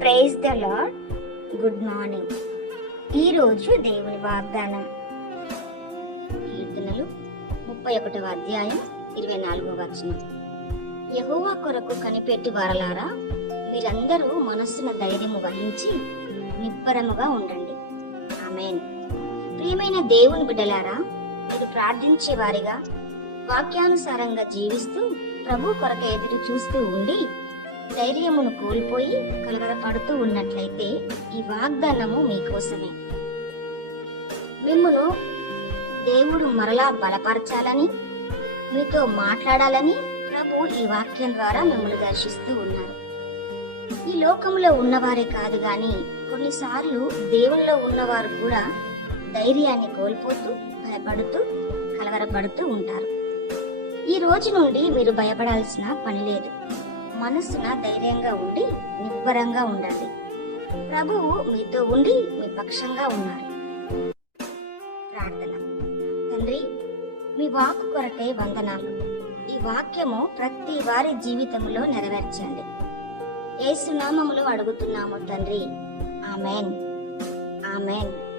Praise the Lord good morning ఈరోజు దేవుని వాగ్దానం. కీర్తనలు ముప్పై ఒకటవ అధ్యాయం ఇరవై నాలుగవ వచనం. యహోవా కొరకు కనిపెట్టి వారలారా మీరందరూ మనస్సున ధైర్యము వహించి నిబ్బరముగా ఉండండి. ఆమెన్. ప్రియమైన దేవుని బిడ్డలారా మీరు ప్రార్థించే వారిగా వాక్యానుసారంగా జీవిస్తూ ప్రభు కొరకు ఎదురు చూస్తూ ఉండి ధైర్యమును కోల్పోయి కలవరపడుతూ ఉన్నట్లయితే ఈ వాగ్దానము మీకోసమే. మిమ్మును దేవుడు మరలా బలపరచాలని మీతో మాట్లాడాలని ప్రభు ఈ వాక్యం ద్వారా మిమ్మల్ని దర్శిస్తూ ఉన్నారు. ఈ లోకంలో ఉన్నవారే కాదు గాని కొన్నిసార్లు దేవుల్లో ఉన్నవారు కూడా ధైర్యాన్ని కోల్పోతూ భయపడుతూ కలవరపడుతూ ఉంటారు. ఈ రోజు నుండి మీరు భయపడాల్సిన పని లేదు. మనస్సున ధైర్యంగా ఉండి నిబ్బరంగా ఉండండి. ప్రభువు మీతో ఉండి మీ పక్షంగా ఉన్నారు. ప్రార్థన. తండ్రి మీ వాక్కు కొరకే వందనాలు. ఈ వాక్యము ప్రతి వారి జీవితంలో నెరవేర్చండి. ఏసునామములో అడుగుతున్నాము తండ్రి. ఆమెన్. ఆమెన్.